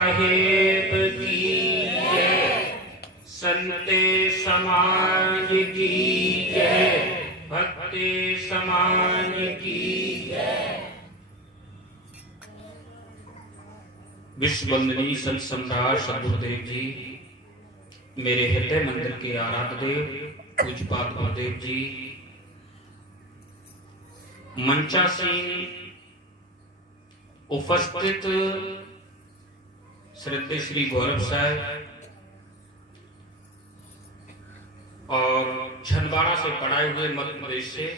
साहेब की जय, संते समाज की जय, भक्ते समाज की जय। विश्व वंदनीय संत सम्राट सद्गुरुदेव जी, मेरे हृदय मंदिर के आराध्य देव पूज्यपाद गुरुदेव जी, मंचासीन उपस्थित श्रद्धेय श्री गौरव साहब और छनवाड़ा से पढ़ाए हुए मध्य प्रदेश से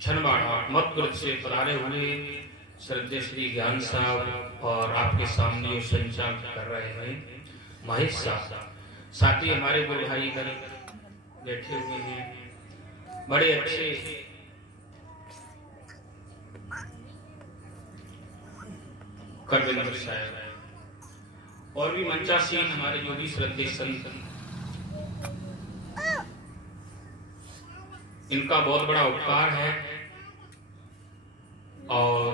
छनवाड़ा मध्य प्रदेश से पधारे हुए श्रद्धेय श्री ज्ञान साहब और आपके सामने जो संचालन कर रहे हैं महेश साहब, साथ ही हमारे गुरु भाई इधर बैठे हुए हैं, बड़े अच्छे करवेंद्र साहब और भी मंचासीन हमारे जो भी श्रद्धेय संत, इनका बहुत बड़ा उपकार है और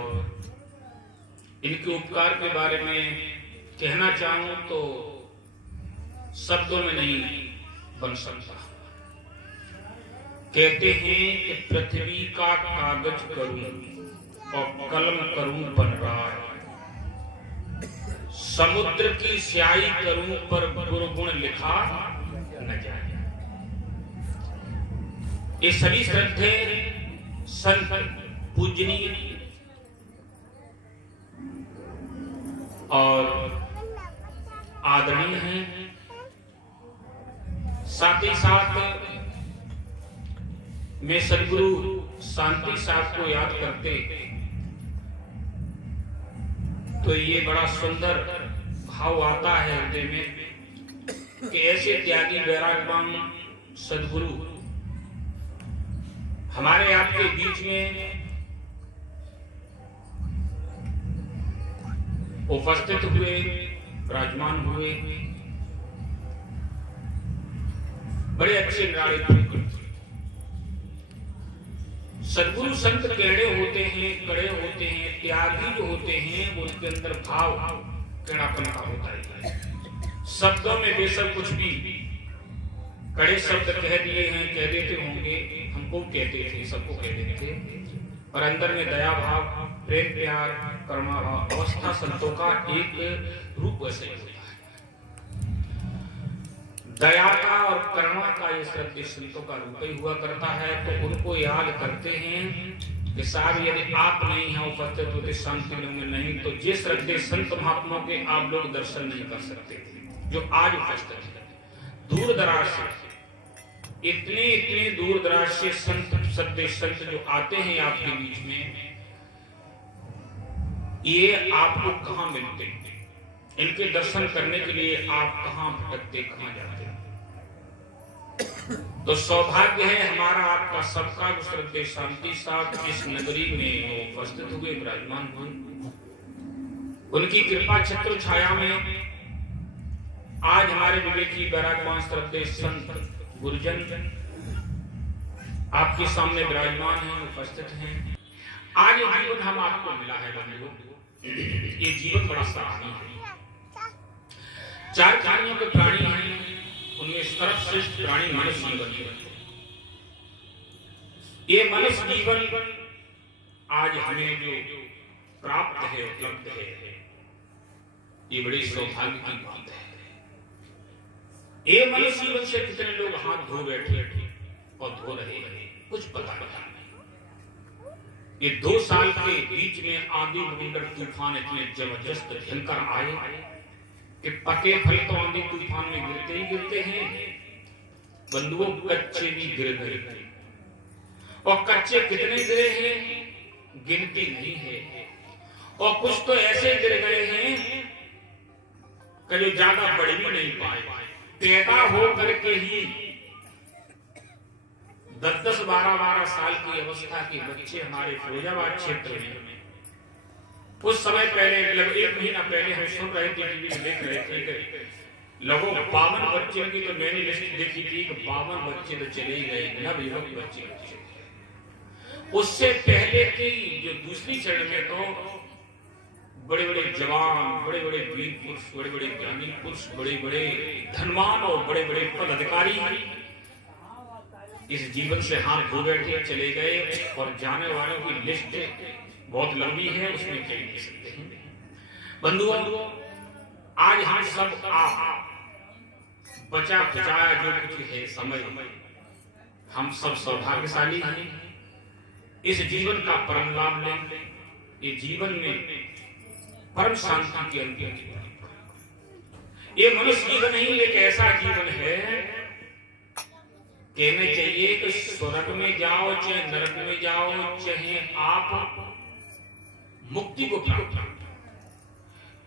इनके उपकार के बारे में कहना चाहूं तो शब्दों में नहीं बन सकता। कहते हैं कि पृथ्वी का कागज करूं और कलम करूं बनरार, समुद्र की स्याही करूं पर गुरुगुण लिखा न जाए। ये सभी श्रद्धेय संत पूजनीय और आदरणीय हैं। साथ ही साथ मैं सदगुरु शांति साहब को याद करते तो ये बड़ा सुंदर भाव आता है हृदय में कि ऐसे त्यागी वैरागवान सदगुरु हमारे आपके बीच में उपस्थित हुए, विराजमान हुए, बड़े अच्छे निराले सदगुरु संत केड़े होते हैं, कड़े होते हैं, त्यागी जो होते हैं उनके अंदर भाव कड़ापन का होता है। शब्दों में बेशक कुछ भी कड़े शब्द कह दिए हैं, कह देते होंगे, हमको कहते थे, सबको कह देते थे, और अंदर में दया भाव, प्रेम प्यार, करुणा भाव, अवस्था संतों का एक रूप ऐसे होता है। दया का और करुणा का ये श्रद्धेय संतों का रूप ही हुआ करता है। तो उनको याद करते हैं कि साहब यदि आप नहीं हैं उपस्थित होते शांति में नहीं तो जिस श्रद्धेय संत महात्माओं के आप लोग दर्शन नहीं कर सकते थे जो आज उपस्थित है। दूर दराज से इतने दूर दराज से संत श्रद्धेय संत जो आते हैं आपके बीच में, ये आपको कहां मिलते हैं? इनके दर्शन करने के लिए आप कहां भटकते, कहां जाते? तो सौभाग्य है हमारा आपका सबका श्रद्धेय शांति साहब इस नगरी में उपस्थित हुए, विराजमान हुए। उनकी कृपा छत्र छाया में आज हमारे विवेकी वैरागवान श्रद्धेय संत गुरुजन आपके सामने विराजमान हैं, उपस्थित हैं। आज ये जीवन हम आपको मिला है बंधुओं, ये जीवन बड़ा सराहनीय है। चार प्राणियों के प्राणी हैं, उनमें सर्वश्रेष्ठ प्राणी मनुष्य जीवन है। ये मनुष्य जीवन आज हमें जो प्राप्त है, उपलब्ध है, ये बड़ी सौभाग्य की बात है। ये मनुष्य जीवन से कितने लोग हाथ धो बैठे और धो रहे हैं, कुछ पता नहीं। ये 2 साल के बीच में आंधी भूंडर तूफान इतने जबरदस्त भयंकर आए कि पके फल तो आंधी तूफान में गिरते ही गिरते हैं, बंधुओं कच्चे भी गिर गए, और कच्चे कितने गिरे हैं गिनती नहीं है, और कुछ तो ऐसे गिर गए हैं कि जो ज्यादा बढ़ भी नहीं पाए। पैदा हो करके ही 10-10, 12-12 साल की अवस्था के बच्चे हमारे फिरोजाबाद क्षेत्र में कुछ समय पहले, लगभग 1 महीना पहले हम सुन रहे थे, टीवी में देख रहे थे, लगभग 52 बच्चे की तो मैंने लिस्ट देखी थी कि 52 बच्चे तो चले ही गए, नवयुवक बच्चे। उससे पहले की जो दूसरी चरण में तो बड़े बड़े जवान, बड़े बड़े वीर पुरुष, बड़े बड़े ज्ञानी पुरुष, बड़े बड़े धनवान और बड़े बड़े पदाधिकारी इस जीवन से हाथ धो बैठे चले गए और जाने वालों की लिस्ट बहुत लंबी है, उसमें कह नहीं सकते हैं। बंधुओं, आज हम सब आप बचा बचाया जो कुछ है समय, हम सब सौभाग्यशाली हैं। इस जीवन का परम लाभ लें, ये जीवन में परम शांति की अनुभूति। ये मनुष्य जीवन ही एक ऐसा जीवन है, कहना चाहिए कि स्वर्ग में जाओ चाहे नरक में जाओ, चाहे आप मुक्ति को प्राप्त करो,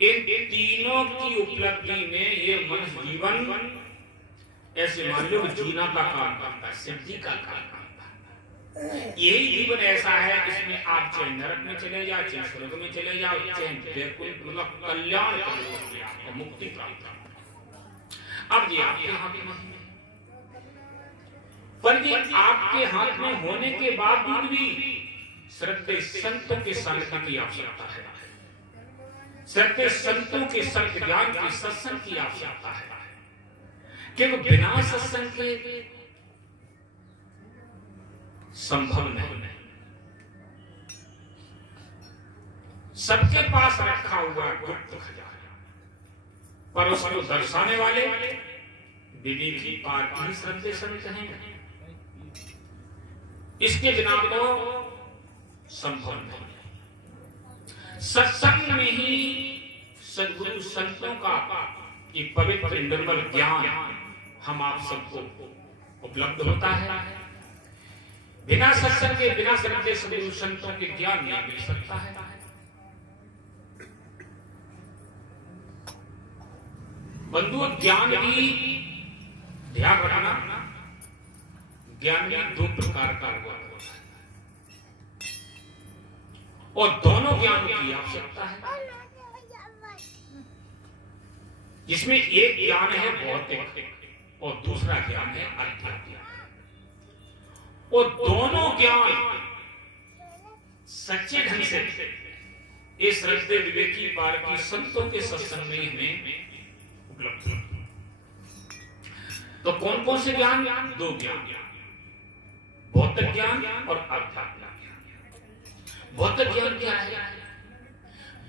इन तीनों की उपलब्धि में ये मनुष्य जीवन ऐसे मान लो जीना का काम करता है, सिद्धि का काम करता है। यही जीवन ऐसा है इसमें आप चाहे नरक में चले जाओ, चाहे स्वर्ग में चले जाओ, चाहे मतलब कल्याण और मुक्ति प्राप्त करो। अब ये आपके हाथ में है, पर ये आपके हाथ में होने के बावजूद भी श्रद्धेय संतों के संग की आवश्यकता है, श्रद्धेय संतों के संग ज्ञान के सत्संग की आवश्यकता है, क्योंकि बिना सत्संग के संभव नहीं। सबके पास रखा हुआ गुप्त खजाना, पर उसको दर्शाने वाले विवेकी पार श्रद्धेय संत हैं। इसके बिना तो संभव नहीं। सत्संग में ही सद्गुरु संतों का ये पवित्र निर्मल ज्ञान हम आप सबको उपलब्ध होता है। बिना सत्संग के, बिना श्रद्धेय सद्गुरु संतों के ज्ञान नहीं मिल सकता है। बंधुओं, ज्ञान भी ध्यान रखना, ज्ञान भी दो प्रकार का हुआ होता है और दोनों ज्ञान की आवश्यकता है, जिसमें एक ज्ञान है भौतिक और दूसरा ज्ञान है आध्यात्मिक, और दोनों ज्ञान सच्चे ढंग से इस श्रद्धेय विवेकी पारकी संतों के सत्संग में हमें उपलब्ध है। तो कौन कौन से ज्ञान? दो ज्ञान, भौतिक ज्ञान और आध्यात्मिक ज्ञान। भौतिक ज्ञान क्या है?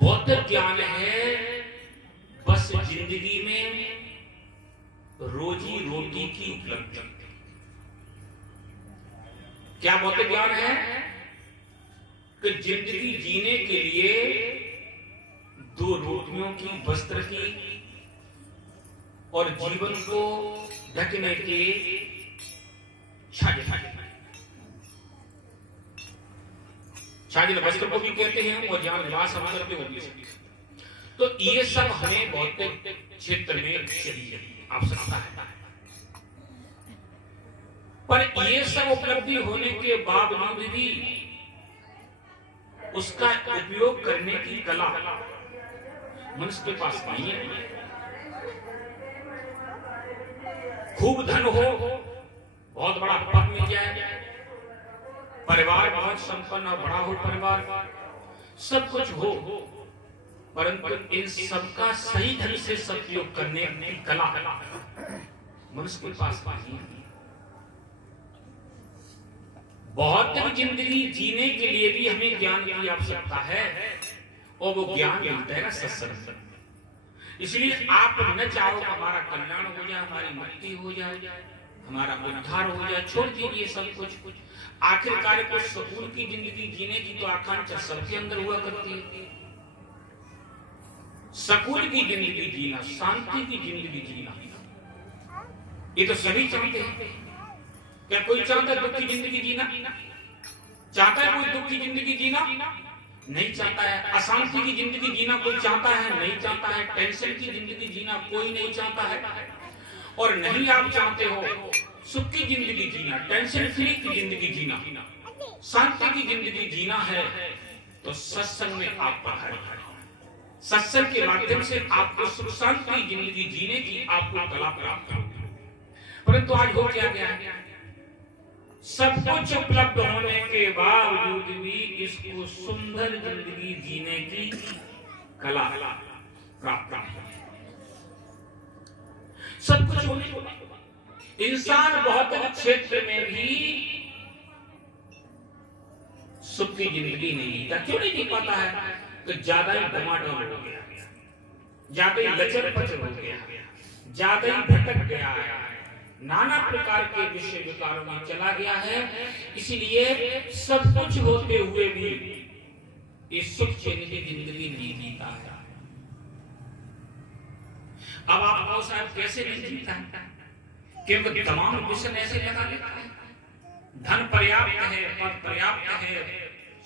भौतिक ज्ञान है बस जिंदगी में रोजी रोटी की उपलब्धि। क्या भौतिक ज्ञान है? कि जिंदगी जीने के लिए दो रोटियों की, वस्त्र की और जीवन को ढकने के छाजन वस्त्र को भी कहते हैं और जहां निवास हम करते होंगे। तो ये सब हमें भौतिक क्षेत्र में चाहिए, आवश्यकता है। पर ये सब उपलब्धि होने के बावजूद भी उसका उपयोग करने की कला मनुष्य के पास नहीं है। खूब धन हो, बहुत बड़ा पद मिल जाए, परिवार बहुत संपन्न और बड़ा हो, परिवार सब कुछ हो, परंतु इन सबका सही ढंग से सदुपयोग करने की कला मनुष्य के पास नहीं है। भौतिक जिंदगी जीने के लिए भी हमें ज्ञान की आवश्यकता है और वो ज्ञान मिलता है सत्संग। इसलिए आप न चाहो हमारा कल्याण हो जाए, हमारी मुक्ति हो जाए, हमारा उद्धार हो जाए, छोड़ दीजिए सब कुछ। आखिरकार को सुकून की जिंदगी जीने की तो आकांक्षा सबके अंदर हुआ करती है। सुकून की जिंदगी जीना, शांति की जिंदगी जीना, ये तो सभी चाहते हैं। क्या कोई चाहता है दुख की जिंदगी जीना? चाहता है कोई दुख की जिंदगी जीना? नहीं चाहता है। अशांति की जिंदगी जीना कोई चाहता है? नहीं चाहता है। टेंशन की जिंदगी जीना कोई नहीं चाहता है। और नहीं आप चाहते हो सुख की जिंदगी जीना, टेंशन फ्री की जिंदगी जीना, शांति की जिंदगी जीना है, तो सत्संग में आप पधारें। सत्संग के माध्यम से आपको सुख शांति की जिंदगी जीने की आपको कला प्राप्त होगी। परंतु आज हो क्या गया है? सब कुछ उपलब्ध होने के बावजूद भी इसको सुंदर जिंदगी जीने की कला प्राप्त है। सब कुछ होने को इंसान बहुत क्षेत्र में भी सुख की जिंदगी नहीं जीता। क्यों नहीं जी पाता है? तो ज्यादा ही डमाडोल हो गया, ज्यादा ही लचर पचर हो गया, ज्यादा ही भटक गया है, नाना प्रकार के विषय विकारों में चला गया है। इसीलिए सब कुछ होते हुए भी इस सुख चैन की जिंदगी नहीं जीता है। अब आप कहो साहब कैसे नहीं जीता? क्योंकि तमाम विषय ऐसे लगा लेता है। धन पर्याप्त है, पद पर्याप्त है,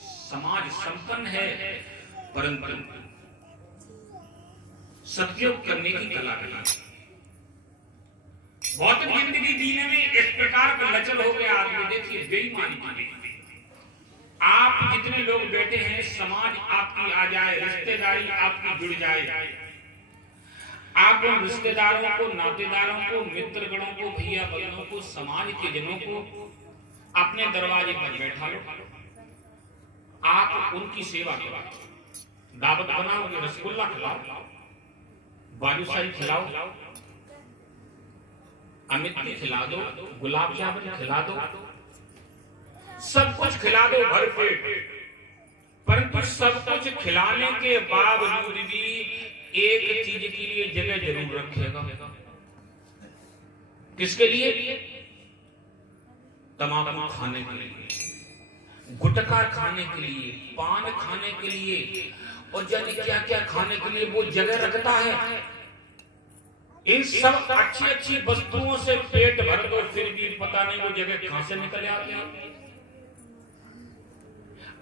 समाज संपन्न है, परंतु सदुपयोग करने की कला नहीं। भौतिक जिंदगी जीने में इस प्रकार का लचर हो गया आदमी। देखिए बेईमानी की, आप जितने लोग बैठे हैं, समाज आपकी आ जाए, रिश्तेदारी आपकी जुड़ जाए, आप उन रिश्तेदारों को, नातेदारों को, मित्रगणों को, भैया बहनों को, समाज के जनों को अपने दरवाजे पर बैठा लो, आप उनकी सेवा करो, दावत बनाओ, रसगुल्ला खिलाओ, बालूशाही खिलाओ, अमित्री खिला दो, गुलाब जामुन खिला दो, सब कुछ खिला दो भर पेट। परंतु सब कुछ खिलाने के बावजूद भी एक चीज के लिए जगह जरूर रखेगा। किसके लिए? तमाकू खाने के लिए, गुटखा खाने के लिए, पान खाने के लिए और जाने क्या क्या खाने के लिए वो जगह रखता है। इन सब अच्छी अच्छी वस्तुओं से पेट भर दो, फिर भी पता नहीं वो जगह कहां से निकल आती है।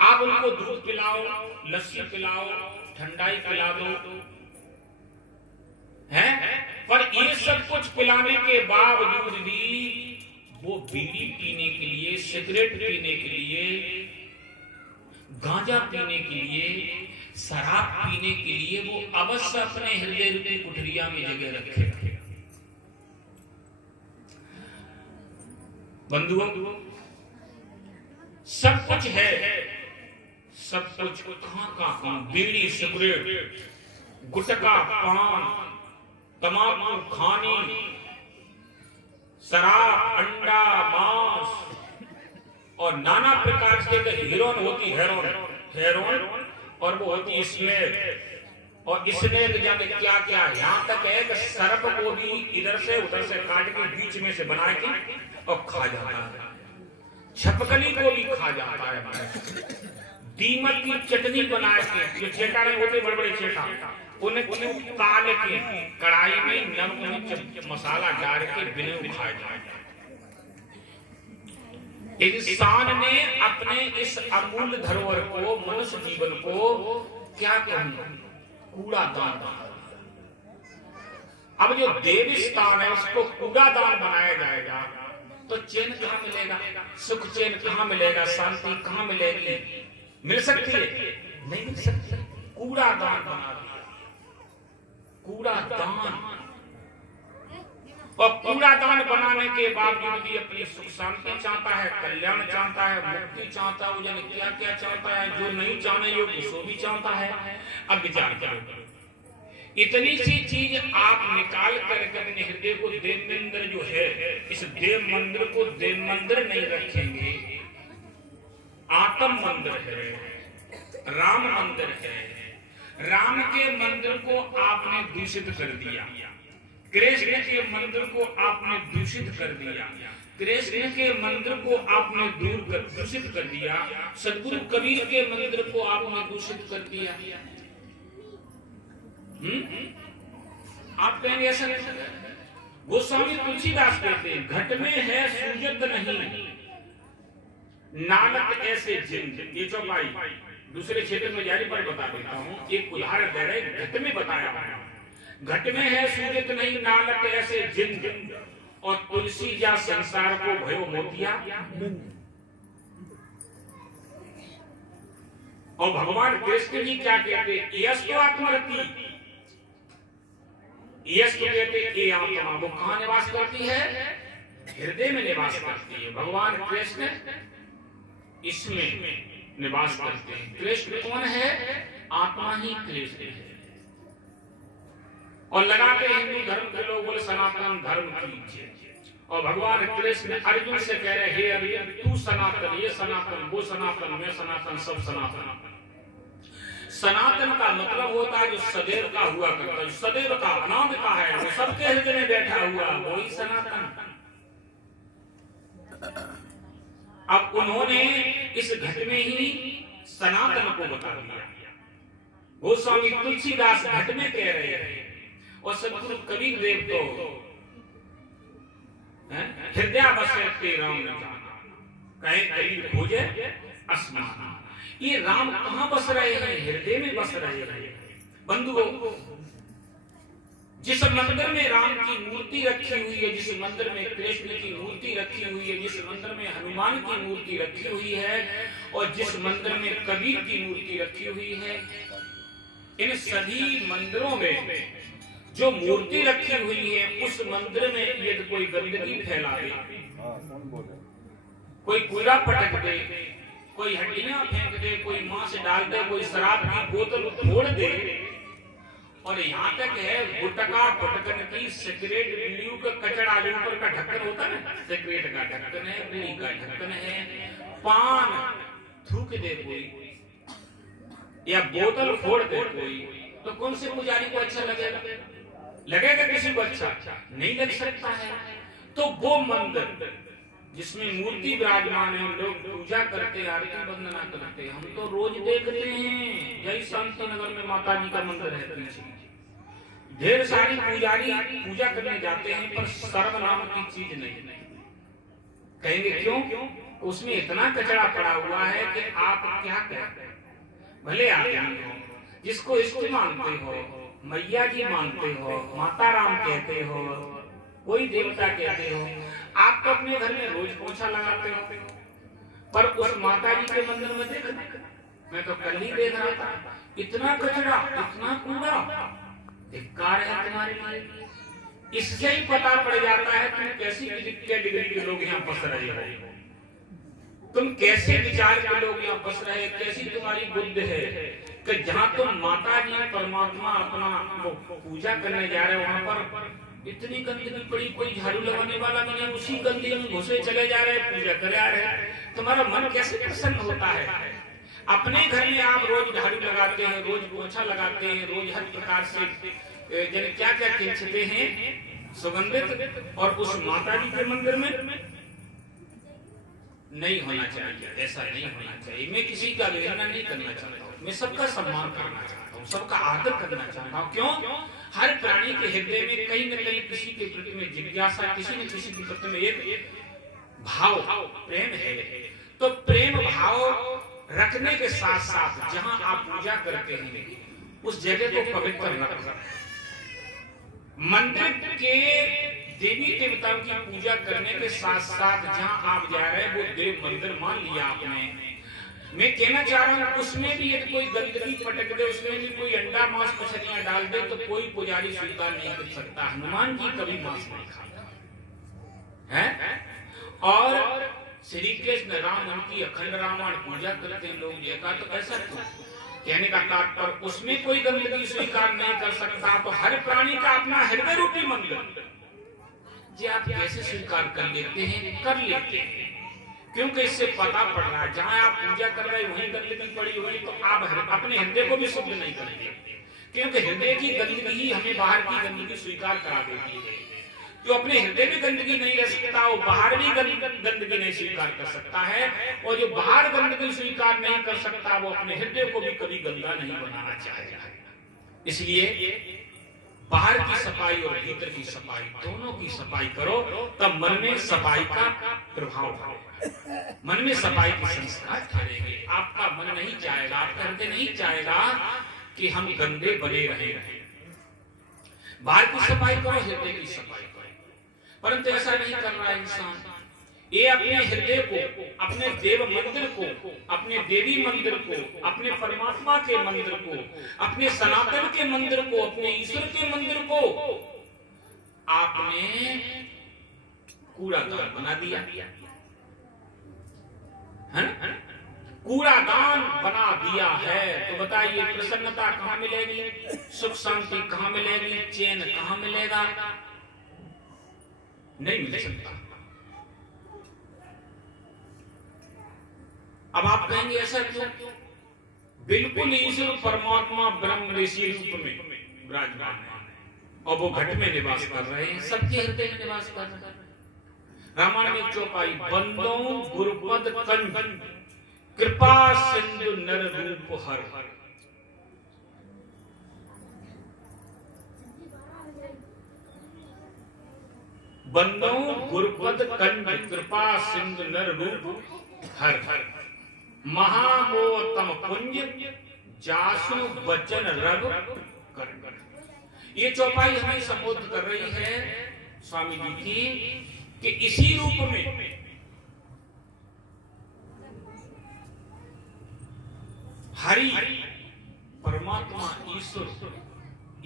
आप उनको दूध पिलाओ, लस्सी पिलाओ, ठंडाई पिला दो, है? पर ये सब कुछ पिलाने के बावजूद भी वो बीड़ी पीने के लिए, सिगरेट पीने के लिए, गांजा पीने के लिए, शराब पीने के लिए वो अवश्य अपने हृदय रूपी कुठरिया में जगह रखेगा। बंधुओं, सब कुछ है, सब कुछ कहां बीड़ी, सिगरेट, गुटखा, पान, तमाकू, खानी, शराब, अंडा, मांस और नाना प्रकार के हेरोइन होती, हेरोइन और वो होती स्नेक, और स्नेक जाने क्या क्या। यहां तक है कि सर्प को भी इधर से उधर से काट के बीच में से बना के और खा जाता है, छपकली को भी खा जाता है, दीमक की चटनी बना के, जो छेटा नहीं होते बड़े बड़े छेटा, उन्हें ताल के कढ़ाई में नमक मसाला डाल के बिना खाया जाए। इंसान ने अपने इस अमूल्य धरोहर को, मनुष्य जीवन को क्या कहूं, कूड़ादान। अब जो देव स्थान है उसको कूड़ादान बनाया जाएगा तो चैन कहां मिलेगा, सुख चैन कहां मिलेगा, शांति कहां मिलेगी? मिल सकती है? नहीं मिल सकती। कूड़ादान बना दिया, कूड़ादान। और कूड़ादान बनाने के बावजूद भी अपनी सुख शांति चाहता है, कल्याण चाहता है, मुक्ति चाहता है, जाने क्या क्या चाहता है, जो नहीं चाहने योग्य सो भी चाहता है। अब विचार करो, इतनी सी चीज आप निकाल कर अपने हृदय को देव मंदिर जो है, इस देव मंदिर को देव मंदिर नहीं रखेंगे, आत्म मंदिर है, राम मंदिर है। राम के मंदिर को आपने दूषित कर दिया, कृष्ण के मंदिर को आपने दूषित कर दिया, कृष्ण के मंदिर को आपने दूषित कर दिया, सदगुरु कबीर के मंदिर को आपने दूषित कर दिया। आप कहेंगे ऐसा नहीं। गोस्वामी तुलसीदास कहते हैं, घट में है सूजत नहीं, नानक ऐसे जिन। ये चौपाई दूसरे क्षेत्र में जारी पर बता देता हूं, एक उदाहरण दे रहे, घट में बताया है। घट में है सूजत नहीं, नानक ऐसे जिन, और तुलसी जा संसार को भयो मोतिया। और भगवान कृष्ण जी क्या कहते, यश तो आत्मरति, यश तो कहते ये आत्मा, वो कहां निवास करती है? हृदय में निवास करती है। भगवान कृष्ण इसमें निवास करते हैं। कृष्ण कौन है? आत्मा ही कृष्ण है। और लगा के हिंदू धर्म के लोग बोले सनातन धर्म कीजिए। और भगवान कृष्ण अर्जुन से कह रहे, हे अर्जुन, तू सनातन, ये सनातन, वो सनातन, मैं सनातन, सब सनातन। सनातन का मतलब होता है जो सदैव का हुआ करता है, सदैव का, अनाद का है, वो सबके हृदय में बैठा हुआ, वही सनातन। अब उन्होंने इस घट में ही सनातन को बता दिया। गोस्वामी तुलसीदास घट में कह रहे हैं और सदगुरु कबीर देव तो हृदय बसे राम न जाना, कहे कबीर खोजे आसमान। ये राम कहाँ बस रहे हैं? हृदय में बस रहे हैं। बंधुओं, जिस मंदिर में राम की मूर्ति रखी हुई है, जिस मंदिर में कृष्ण की मूर्ति रखी हुई है, जिस मंदिर में हनुमान की मूर्ति रखी हुई है और जिस मंदिर में कबीर की मूर्ति रखी हुई है, इन सभी मंदिरों में जो मूर्ति रखी हुई है, उस मंदिर में यदि कोई गंदगी फैला दे, कोई कूड़ा पटक दे, कोई हड्डियां फेंक दे, कोई मांस डाल दे, कोई शराब की बोतल फोड़ दे, और यहाँ तक है गुटखा पटकन की, सिगरेट, बीड़ी का कचरा, जो ऊपर का ढक्कन होता है ना, सिगरेट का ढक्कन है, बीड़ी का ढक्कन है, पान थूक दे कोई या बोतल फोड़ दे कोई, तो कौन से पुजारी को अच्छा लगेगा? लगेगा किसी को अच्छा? नहीं लग सकता है। तो वो मंदिर जिसमें मूर्ति विराजमान है, लोग पूजा करते, आरती वंदना करते, हम तो रोज देखते हैं। यही शांति नगर में माता जी का मंदिर है, पीछे ढेर सारी पुजारी पूजा करने जाते हैं, पर सर्व नाम की चीज नहीं। कहेंगे क्यों? उसमें इतना कचरा पड़ा हुआ है कि आप क्या कहते हैं? भले आदमी हो, जिसको इष्ट मानते हो, मैया जी मानते हो, माता राम कहते हो, कोई देवता कहते हो, आप तो अपने घर में रोज पोछा लगाते हो, पर उस माता जी के मंदिर में देख, मैं तो कल ही देख रहा था, इतना कचरा, इतना कूड़ा, धिक्कार है तुम्हारे लिए। इससे ही पता पड़ जाता है तुम कैसी डिग्री के लोग यहाँ बस रहे हो, तुम कैसे विचार के लोग यहाँ बस रहे, कैसी तुम्हारी बुद्धि है कि जहाँ तुम माता जी परमात्मा अपना पूजा करने जा रहे हो, वहाँ पर इतनी गंदगी पड़ी, कोई झाड़ू लगाने वाला नहीं, उसी गंदगी में घुसे चले जा रहे, पूजा करे आ रहे। तुम्हारा मन कैसे प्रसन्न होता है? अपने घर में आप रोज झाड़ू लगाते हैं, रोज पोछा लगाते हैं, रोज हर प्रकार से जन क्या क्या खींचते हैं सुगंधित, और उस माता जी के मंदिर में नहीं होना चाहिए। ऐसा नहीं होना चाहिए। मैं किसी का अवहेलना नहीं करना चाहता हूँ, मैं सबका सम्मान करना चाहता हूँ, सबका आदर करना चाहता हूँ। क्यों? हर प्राणी के हृदय में कहीं न कहीं किसी के प्रति में जिज्ञासा, किसी न किसी के प्रति में एक भाव, प्रेम है। तो प्रेम भाव रखने के साथ साथ जहाँ आप पूजा करते हैं उस जगह को पवित्र रखें। मंदिर के देवी देवताओं की पूजा करने के साथ साथ जहाँ आप जा रहे हैं वो देव मंदिर मान लिया आपने। मैं कहना चाह रहा हूँ उसमें भी यदि कोई गंदगी पटक दे, उसमें भी कोई अंडा मांस मछलियां डाल दे, तो कोई पुजारी स्वीकार नहीं कर सकता। हनुमान जी कभी मांस नहीं खाता है। और श्री कृष्ण राम उनकी अखंड रामायण पूजा करते हैं लोग, देखा तो ऐसा कहने का तात्पर्य उसमें कोई गंदगी स्वीकार नहीं कर सकता। तो हर प्राणी का अपना हृदय रूपी मंदिर जी आप कैसे स्वीकार कर लेते हैं? कर लेते हैं क्योंकि इससे पता पड़ रहा है जहां आप पूजा कर रहे हैं वहीं गंदगी पड़ी हुई, तो आप अपने हृदय को भी शुद्ध नहीं करेंगे, क्योंकि हृदय की गंदगी ही हमें बाहर की गंदगी स्वीकार करा देती है। जो अपने हृदय में गंदगी नहीं रह सकता वो बाहर भी गंदगी नहीं स्वीकार कर सकता है, और जो बाहर गंदगी स्वीकार नहीं कर सकता वो अपने हृदय को भी कभी गंदा नहीं बनाना चाहेगा। इसलिए बाहर की सफाई और भीतर की सफाई दोनों की सफाई करो, तब मन में सफाई का प्रभाव होगा, मन में सफाई के संस्कार ठहरेंगे। आपका मन नहीं चाहेगा, आपका हृदय नहीं चाहेगा कि हम गंदे बने रहे। बाहर की सफाई करो, हृदय की सफाई करो, परंतु ऐसा नहीं कर रहा इंसान। ये अपने हृदय को, अपने देव मंदिर को, अपने देवी मंदिर को, अपने परमात्मा के मंदिर को, अपने सनातन के मंदिर को, अपने ईश्वर के मंदिर को आपने कूड़ादान बना दिया है ना? कूड़ादान बना दिया है, तो बताइए प्रसन्नता कहां मिलेगी, सुख शांति कहां मिलेगी, चैन कहां मिलेगा? नहीं मिल सकता। अब आप कहेंगे ऐसा क्यों? बिल्कुल ईश्वर परमात्मा ब्रह्म ऋषि रूप में विराजमान है और वो घट में निवास कर रहे हैं, सबके हृदय में निवास कर रहे हैं। रामायण में चौपाई, बंदो गुरुपद कंज कृपा सिंधु नर रूप हर। बंदो गुरुपद कंज कृपा सिंधु नर रूप हर। महामोतम कुंज जासु बचन रग कर। ये चौपाई हमें संबोधित कर रही है स्वामी जी की कि इसी रूप में हरि परमात्मा ईश्वर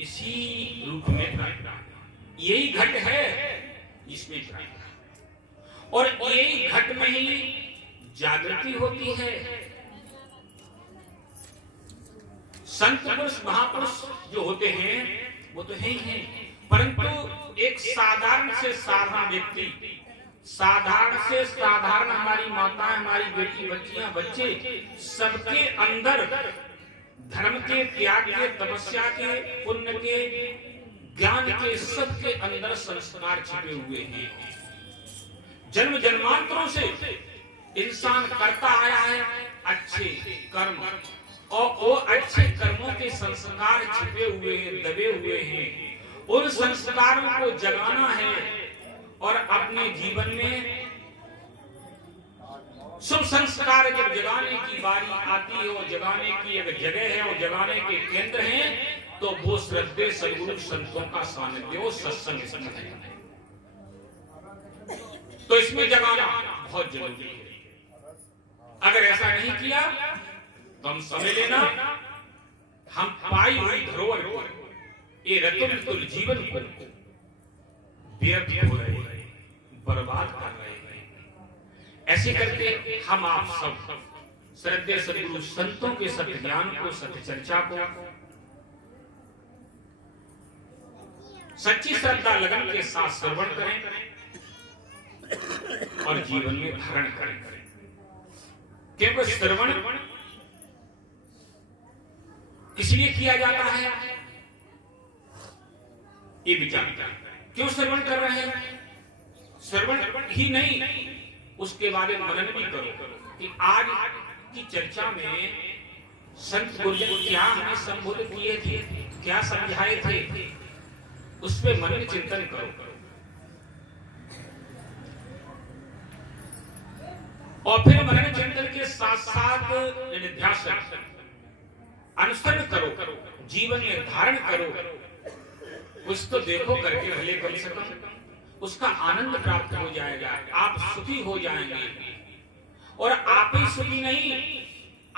इसी रूप में यही घट है इसमें, और यही घट में ही जागृति होती है। संत पुरुष महापुरुष जो होते हैं वो तो है ही हैं, परंतु एक साधारण से साधारण व्यक्ति, साधारण से साधारण हमारी माताएं, हमारी बेटी, बच्चियां, बच्चे, सबके अंदर धर्म के, त्याग के, तपस्या के, पुण्य के, ज्ञान के, सबके अंदर संस्कार छिपे हुए हैं। जन्म जन्मांतरों से इंसान करता आया है अच्छे कर्म, और वो अच्छे कर्मों के संस्कार छिपे हुए हैं, दबे हुए हैं। उन संस्कारों को जगाना है और अपने जीवन में शुभ संस्कार जब जगाने की बारी आती है, और जगाने की एक जगह है और जगाने के केंद्र हैं, तो वो श्रद्धेय सद्गुरु संतों का सानिध्य, वो सत्संग स्थल है। तो इसमें जगाना बहुत जरूरी है। अगर ऐसा नहीं किया तो हम समझ लेना हम पाई हुई धरोहर को, ये रत्न तुल्य जीवन को व्यर्थ हो रहे हैं, बर्बाद कर रहे हैं। ऐसे करके हम आप सब श्रद्धेय सद्गुरु संतों के सत्य ज्ञान को, सत्य चर्चा को सच्ची श्रद्धा लगन के साथ श्रवण करें और जीवन में धारण करें। केवल श्रवण इसलिए किया जाता है, ये विचार क्यों श्रवण कर रहे हैं? श्रवण ही नहीं, उसके बारे में मनन भी करो कि आज की चर्चा में संत गुरुजन क्या हमें संबोधित किए थे, क्या समझाए थे, उस पर मनन चिंतन करो। और फिर मनन चिंतन के साथ साथ निध्यासन अनुसरण करो, जीवन में धारण करो। कुछ तो देखो करके भले कम से कम उसका आनंद प्राप्त हो जाएगा, आप सुखी हो जाएंगे। और आप ही सुखी नहीं,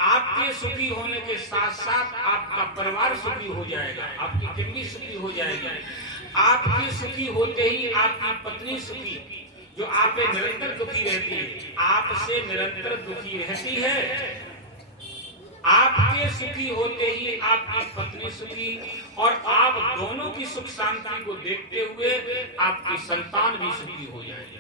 आपके सुखी होने के साथ साथ आपका परिवार सुखी हो जाएगा, आपकी फैमिली सुखी हो जाएगी। आपके सुखी होते ही आपकी पत्नी सुखी, जो आप पे निरंतर दुखी रहती है, आपसे निरंतर दुखी रहती है। आपके सुखी होते ही आपकी पत्नी सुखी, और आप दोनों की सुख शांति को देखते हुए आपकी संतान भी सुखी हो जाएगी।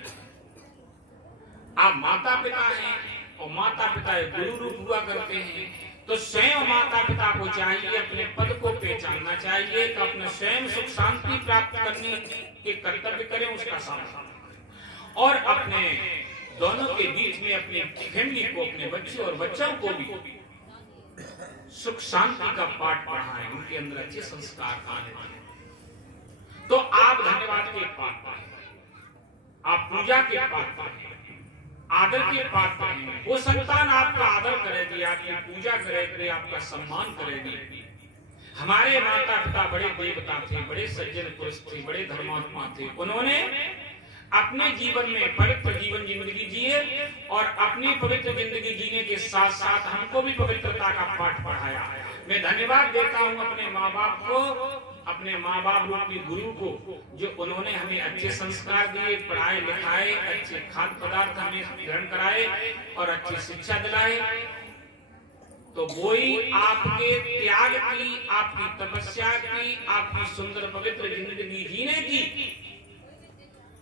आप माता पिता हैं और माता पिता गुरु रूप हुआ करते हैं, तो स्वयं माता पिता को चाहिए अपने पद को पहचानना चाहिए कि अपने स्वयं सुख शांति प्राप्त करने के कर्तव्य करें, उसका सामना और अपने दोनों के बीच में अपनी फैमिली को, अपने बच्चे और बच्चों को भी सुख शांति का पाठ पढ़ाएं, उनके अंदर अच्छे संस्कार आने वाले। तो आप धन्यवाद के पात्र हैं, आप पूजा के पात्र हैं, आदर के पात्र हैं। वो संतान आपका आदर करेगी, आपकी पूजा करेगी, आपका सम्मान करेगी। हमारे माता पिता बड़े देवता थे, बड़े सज्जन पुरुष थे, बड़े धर्मात्मा थे। उन्होंने अपने जीवन में पवित्र जीवन जिंदगी जिए और अपनी पवित्र जिंदगी जीने के साथ साथ हमको भी पवित्रता का पाठ पढ़ाया। मैं धन्यवाद देता हूँ अपने माँ बाप को, अपने माँ बाप रूपी गुरु को, जो उन्होंने हमें अच्छे संस्कार दिए, पढ़ाए लिखाए, अच्छे खाद्य पदार्थ हमें ग्रहण कराए और अच्छी शिक्षा दिलाए। तो वही आपके त्याग की, आपकी तपस्या की, आपकी सुंदर पवित्र जिंदगी जीने की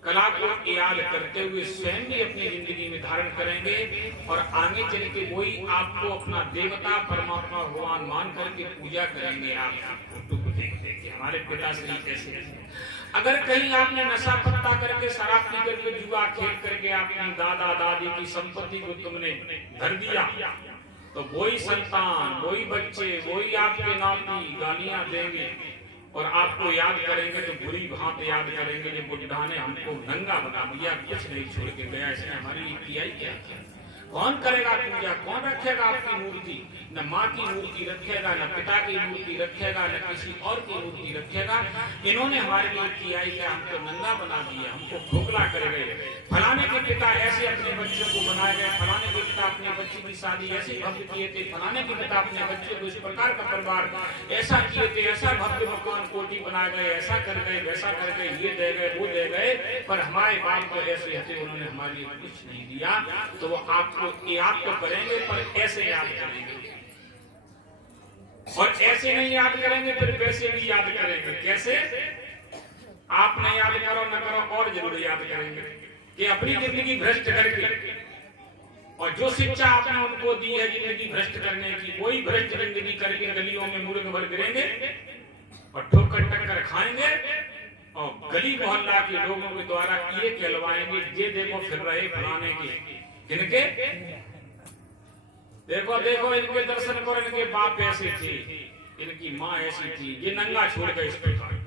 कला को याद करते हुए स्वयं भी अपनी जिंदगी में धारण करेंगे और आगे चल के वही आपको अपना देवता परमात्मा भगवान मान करके पूजा करेंगे। आप फोटो को देख देख के हमारे पिताश्री कैसे। अगर कहीं आपने नशा पत्ता करके शराब पी करके जुआ खेल करके अपनी दादा दादी की संपत्ति को तुमने धर दिया, तो वही संतान, वही बच्चे, वही आपके नाती गालियां देंगे और आपको याद करेंगे तो बुरी भांति याद करेंगे कि बुढ़ा ने हमको नंगा बना दिया, कुछ नहीं छोड़ के गया, इसने हमारी लिए किया ही क्या। कौन करेगा पूजा, कौन रखेगा आपकी मूर्ति? न माँ की मूर्ति रखेगा, न पिता की मूर्ति रखेगा, न किसी और की मूर्ति रखेगा। इन्होंने हमारे लिए किया ही क्या, हमको नंगा बना दिया, हमको खोखला कर गए। फलाने के पिता ऐसे अपने बच्चों को बनाए गए, फलाने के पिता अपने बच्चे की शादी ऐसे भव्य किए थे, फलाने के पिता अपने बच्चे को इस प्रकार का परिवार ऐसा किए थे, ऐसा भव्य मकान कोठी बनाए गए, ऐसा कर गए, वैसा कर गए, ये दे गए, वो दे गए, पर हमारे बाप को ऐसे हते उन्होंने हमारे लिए कुछ नहीं दिया। तो वो आपको याद तो करेंगे पर ऐसे याद करेंगे, और ऐसे नहीं याद करेंगे फिर वैसे भी याद करेंगे। कैसे? आपने याद करो न करो और जरूर याद करेंगे कि अपनी जिंदगी भ्रष्ट करके, और जो शिक्षा आपने उनको दी है जिंदगी भ्रष्ट करने की, वही भ्रष्ट जिंदगी करके गलियों में मूर्ख भर गिरेंगे और ठोकर टक्कर खाएंगे और गली मोहल्ला के लोगों के द्वारा ये कहलवाएंगे, ये देखो फिर रहे फलाने के, इनके देखो देखो इनके दर्शन करो, इनके बाप ऐसे थे, इनकी माँ ऐसी थी, ये नंगा छोड़ गए इस प्रकार।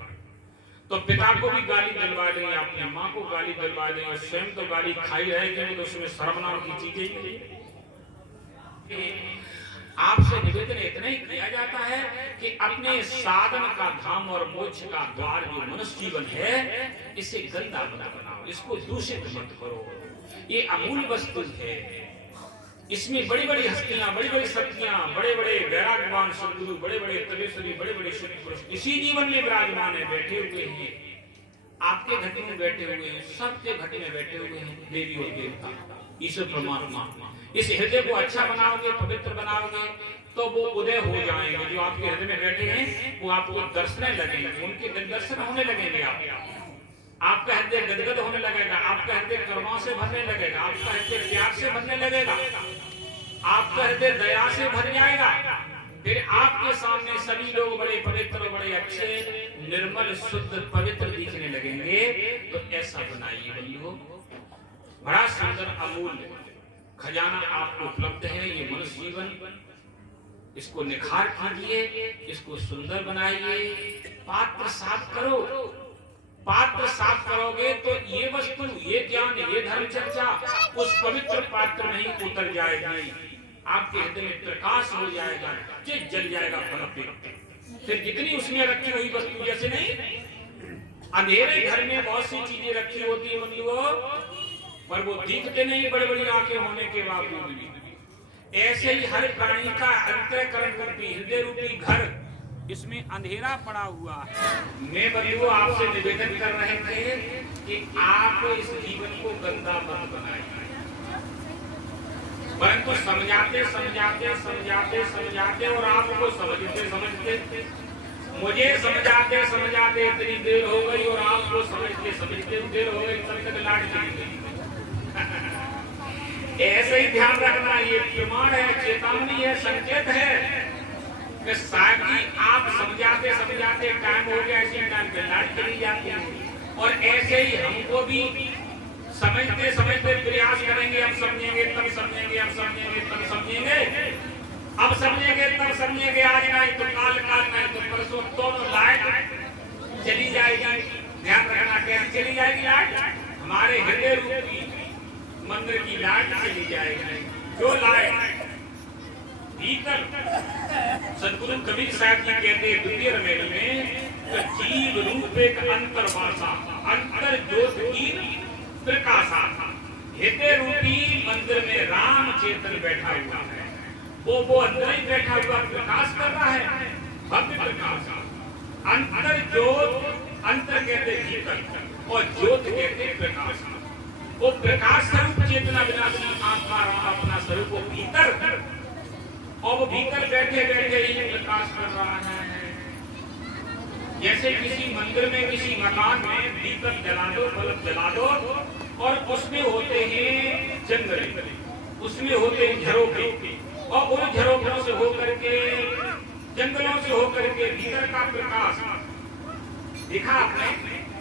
तो पिता को भी गाली दिलवा देंगे, अपनी माँ को गाली दिलवा देंगे, और स्वयं तो गाली खाई रहेगी, तो उसमें शर्म नाम की चीजें नहीं। आपसे निवेदन इतना ही किया जाता है कि अपने साधन का धाम और मोक्ष का द्वार जो मनुष्य जीवन है, इसे गंदा मत बनाओ, इसको दूषित मत करो। ये अमूल्य वस्तु है, इसमें बड़ी बड़ी हस्तियां, बड़ी बड़ी शक्तियां, बड़े बड़े वैराग्यवान सदगुरु, बड़े बड़े तपेश्वरी, बड़े बड़े शुद्ध पुरुष इसी जीवन में विराजमान है, बैठे हुए हैं। आपके घट में बैठे हुए हैं, सबके घट में बैठे हुए हैं देवी और देवता, ईश्वर परमात्मा। इस हृदय को अच्छा बनाओगे, पवित्र बनाओगे, तो वो उदय हो जाएंगे। जो आपके हृदय में बैठे हैं वो आपको दर्शने लगेंगे, उनके दर्शन होने लगेंगे। आपका हृदय गदगद होने लगेगा, आपका हृदय करुणा से भरने लगेगा, आपका हृदय प्यार से भरने लगेगा, आपका हृदय दया से भर जाएगा। फिर आपके सामने सभी लोग बड़े पवित्र, बड़े अच्छे, निर्मल, शुद्ध, पवित्र दिखने लगेंगे। तो ऐसा बनाइए बंधुओं, बड़ा सुंदर अमूल्य खजाना आपको उपलब्ध है ये मनुष्य जीवन। इसको निखार कीजिए, इसको सुंदर बनाइए, पात्र साफ करो। पात्र साफ करोगे तो ये वस्तु, ये ज्ञान, ये धर्म चर्चा उस पवित्र पात्र में ही उतर जाएगी, आपके हृदय में प्रकाश हो जाएगा, जल जाएगा फल। फिर जितनी उसमें रखी हुई वस्तु, जैसे नहीं अंधेरे घर में बहुत सी चीजें रखी होती है बंधुओं, पर वो दिखते नहीं बड़ी बड़ी आंखें होने के बावजूद भी। ऐसे ही हर प्राणी का अंतःकरण रूपी, हृदय रूपी घर, इसमें अंधेरा पड़ा हुआ है। मैं बंधुओं आपसे निवेदन कर रहे थे कि आप इस जीवन को गंदा मत बनाइए, परंतु समझाते समझाते समझाते समझाते और आपको समझते समझते, मुझे समझाते समझाते इतनी देर हो गई और आपको समझते समझते देर हो गई, तब तक लाट चली गई। ऐसे ही ध्यान रखना, ये प्रमाण है, चेतावनी है, संकेत है। साथ ही आप समझाते समझाते टाइम हो गया, इसी टाइम पे लाइट चली जाती है। और ऐसे ही हमको भी समझते समझते प्रयास करेंगे, अब समझेंगे तब समझेंगे, अब समझेंगे तब समझेंगे, अब समझेंगे तब समझेंगे, आज नहीं तो काल, काल नहीं तो परसों, दोनों लाइट चली जाएगी। ध्यान रखना, कैसे चली जाएगी लाइट? हमारे हृदय रूपी मंदिर की लाइट चली जाएगी। जो लाइट भीतर, सदगुरु कबीर साहब जी कहते हैं द्वितीय रमेली में, जीव रूप एक अंतर्वासा, अंतर ज्योत की प्रकाशा। हृदय रूपी मंदिर में राम चेतन बैठा हुआ है, वो अंदर ही बैठा हुआ प्रकाश कर रहा है, भव्य प्रकाश। अंतर ज्योत, अंतर कहते भीतर और ज्योत कहते प्रकाश। वो प्रकाश स्वरूप चेतना विनाशी आत्मा अपना स्वरूप को भीतर और वो भीतर बैठे बैठे ही प्रकाश कर रहा है। जैसे किसी मंदिर में, किसी मकान में दीपक जला दो, बल्ब जला दो, और उसमें होते हैं जंगल, उसमें होते हैं झरोखे, और उन झरोखों से होकर के, जंगलों से होकर के भीतर का प्रकाश दिखा आपने,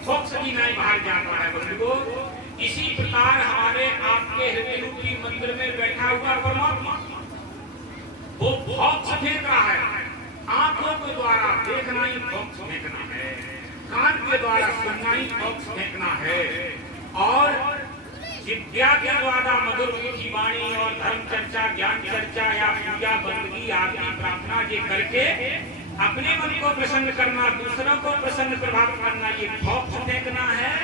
फोक्स की नहीं बाहर जाता है बंधुओं। इसी प्रकार हमारे आपके हृदय रूपी मंदिर में बैठा हुआ परमात्मा वो फोक्स फेंक रहा है। आंखों के द्वारा देखना ही फोक्स फेंकना है, कान के द्वारा सुनना ही फोक्स फेंकना है, और विद्या के द्वारा मधुर मीठी वाणी और धर्म चर्चा, ज्ञान चर्चा या पूजा बंदगी आदि प्रार्थना ये करके अपने मन को प्रसन्न करना, दूसरों को प्रसन्न प्रभावित करना, ये फोक्स फेंकना है।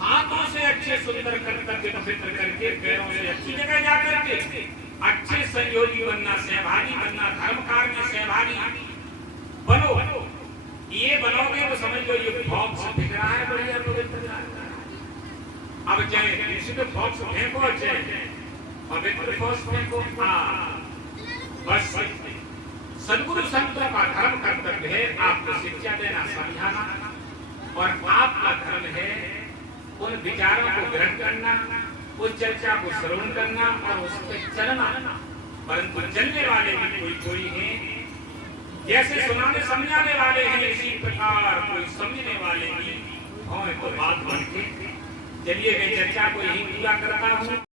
हाथों से अच्छे सुंदर कर्तव्य पवित्र करके, पैरों से अच्छी जगह जाकर के अच्छे संयोगी बनना, सहभागी बनना, धर्म कार्य में सहभागी बनो। ये बनोगे तो समझ लो ये फोक्स दिख रहा है बढ़िया पवित्र। अब चाहे विशुद्ध फोक्स फेंको, चाहे पवित्र फोक्स फेंको, बस सदगुरु संतों का धर्म कर्तव्य है आपको शिक्षा देना, समझाना, और आपका धर्म है उन विचारों को ग्रहण करना, उस चर्चा को श्रवण करना और उस पर चलना। परंतु चलने वाले भी कोई हैं, जैसे सुनाने समझाने वाले हैं, इसी प्रकार कोई समझने वाले भी हों तो बात बन के। चलिए मैं चर्चा को यही पूरा करता हूँ।